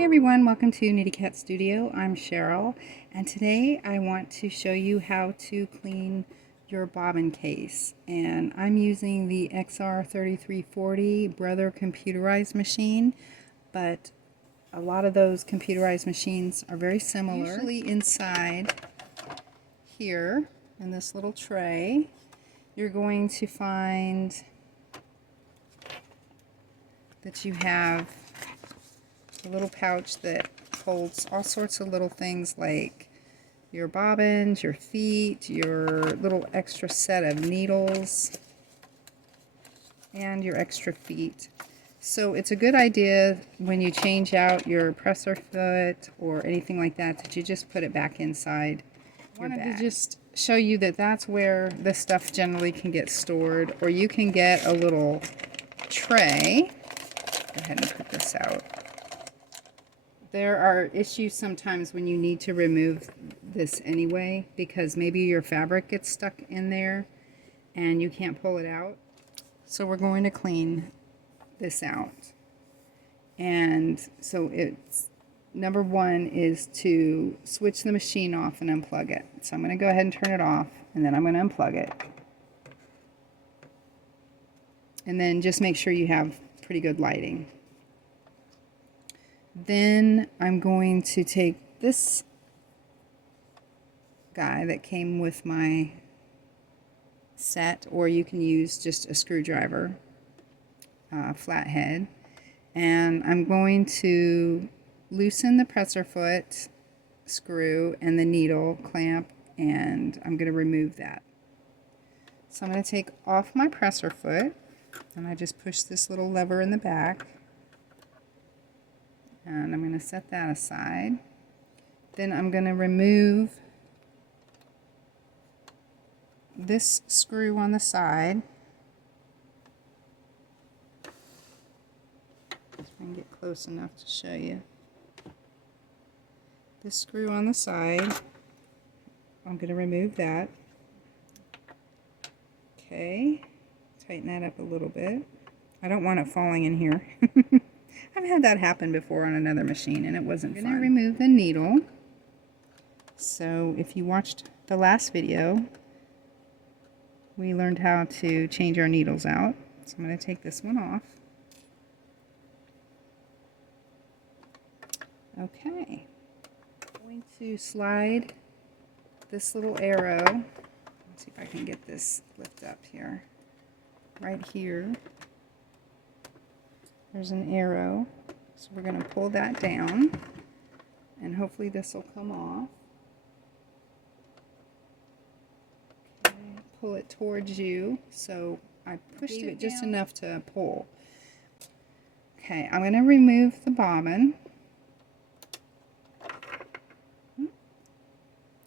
Hey everyone, welcome to Nitty Cat Studio. I'm Cheryl, and today I want to show you how to clean your bobbin case. And I'm using the XR3340 Brother computerized machine, but a lot of those computerized machines are very similar. Usually inside here in this little tray, you're going to find that you have a little pouch that holds all sorts of little things like your bobbins, your feet, your little extra set of needles, and your extra feet. So it's a good idea when you change out your presser foot or anything like that that you just put it back inside your bag. I wanted to just show you that that's where this stuff generally can get stored, or you can get a little tray. Go ahead and put this out. There are issues sometimes when you need to remove this anyway, because maybe your fabric gets stuck in there and you can't pull it out. So we're going to clean this out. And so it's number one is to switch the machine off and unplug it. So I'm going to go ahead and turn it off, and then I'm going to unplug it. And then just make sure you have pretty good lighting. Then I'm going to take this guy that came with my set, or you can use just a screwdriver, flathead, and I'm going to loosen the presser foot screw and the needle clamp, and I'm going to remove that. So I'm going to take off my presser foot, and I just push this little lever in the back. And I'm going to set that aside. Then I'm going to remove this screw on the side. If I can get close enough to show you. This screw on the side, I'm going to remove that. Okay, tighten that up a little bit. I don't want it falling in here. I've had that happen before on another machine, and it wasn't fun. I'm going to remove the needle. So if you watched the last video, we learned how to change our needles out. So I'm going to take this one off. Okay. I'm going to slide this little arrow. Let's see if I can get this lift up here. Right here. There's an arrow, so we're going to pull that down, and hopefully this will come off. Okay, pull it towards you, so I pushed it just enough to pull. Okay, I'm going to remove the bobbin.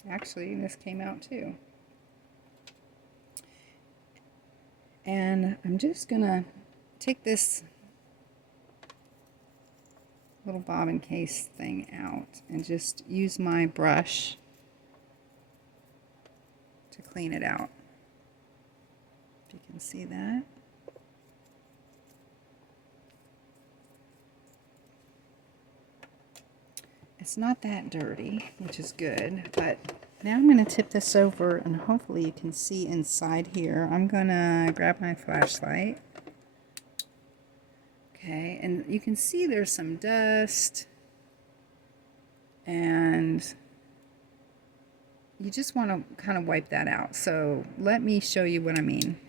Actually, this came out too. And I'm just going to take this little bobbin case thing out and just use my brush to clean it out. If you can see that. It's not that dirty, which is good, but now I'm going to tip this over, and hopefully you can see inside here. I'm going to grab my flashlight. Okay, and you can see there's some dust, and you just want to kind of wipe that out. So let me show you what I mean.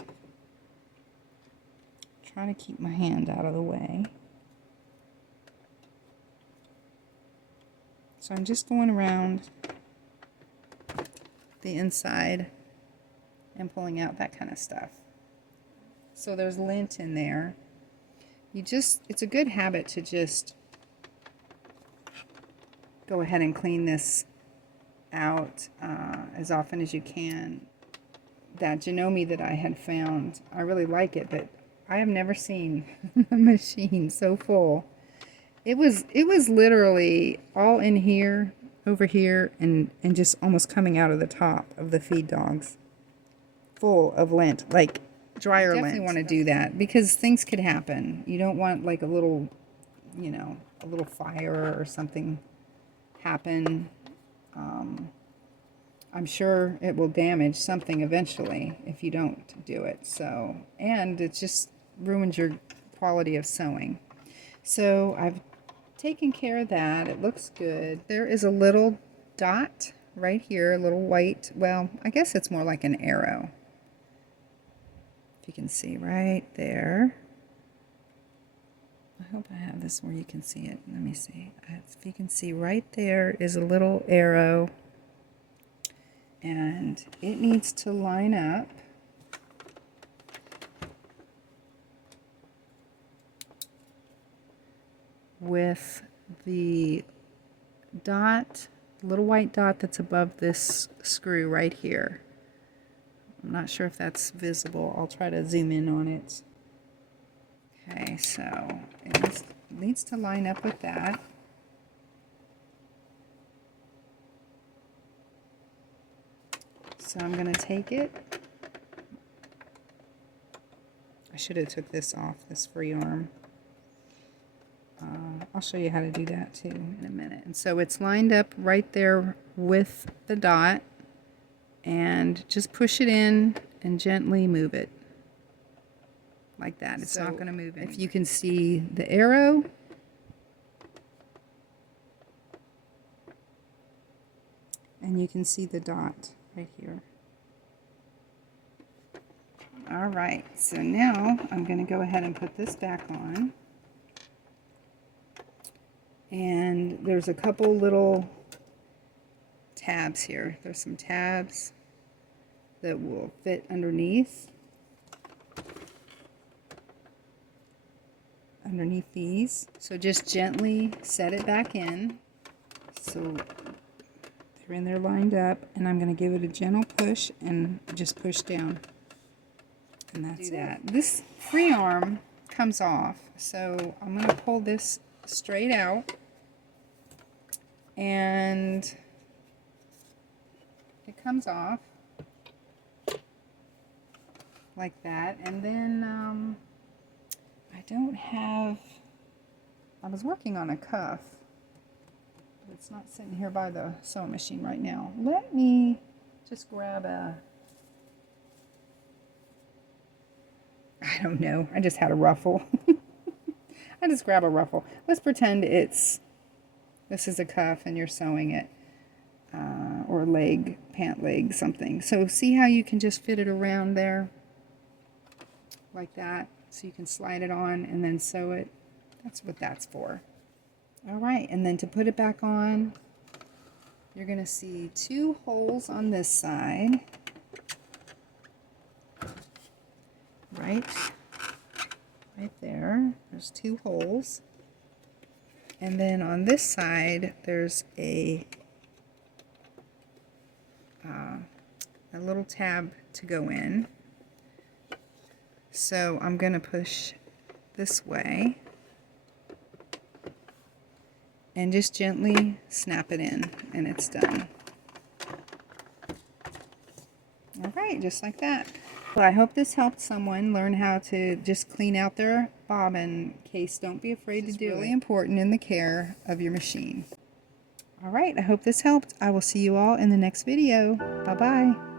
Try to keep my hand out of the way. So I'm just going around the inside and pulling out that kind of stuff. So there's lint in there. It's a good habit to just go ahead and clean this out as often as you can. That Janome that I had found, I really like it, but I have never seen a machine so full. It was literally all in here, over here, and just almost coming out of the top of the feed dogs. Full of lint, like dryer lint. You definitely want to do that because things could happen. You don't want like a little, a little fire or something happen, I'm sure it will damage something eventually if you don't do it. So, and it just ruins your quality of sewing. So I've taken care of that. It looks good. There is a little dot right here, a little white, well, I guess it's more like an arrow. If you can see right there. I hope I have this where you can see it. Let me see. If you can see right there is a little arrow, and it needs to line up with the dot, little white dot that's above this screw right here. I'm not sure if that's visible. I'll try to zoom in on it. Okay, so it needs to line up with that. So I'm going to take it. I should have took this off, this free arm. I'll show you how to do that too in a minute. And so it's lined up right there with the dot, and just push it in and gently move it like that. It's not going to move anywhere. If you can see the arrow, and you can see the dot right here. All right, so now I'm going to go ahead and put this back on. And there's a couple little tabs here. There's some tabs that will fit underneath these. So just gently set it back in. So they're in there lined up, and I'm going to give it a gentle push and just push down. And that's it. This free arm comes off, so I'm going to pull this straight out, and it comes off like that. And then I was working on a cuff, but it's not sitting here by the sewing machine right now. Let me just grab I don't know, I just had a ruffle. I just grab a ruffle. Let's pretend this is a cuff and you're sewing it, or leg, pant leg, something. So see how you can just fit it around there like that, so you can slide it on and then sew it. That's what that's for. All right, and then to put it back on, you're going to see two holes on this side, right there. There's two holes, and then on this side there's a little tab to go in. So I'm going to push this way and just gently snap it in, and it's done. All right, just like that. Well, I hope this helped someone learn how to just clean out their bobbin case. Don't be afraid to do it. It's really important in the care of your machine. All right, I hope this helped. I will see you all in the next video. Bye-bye.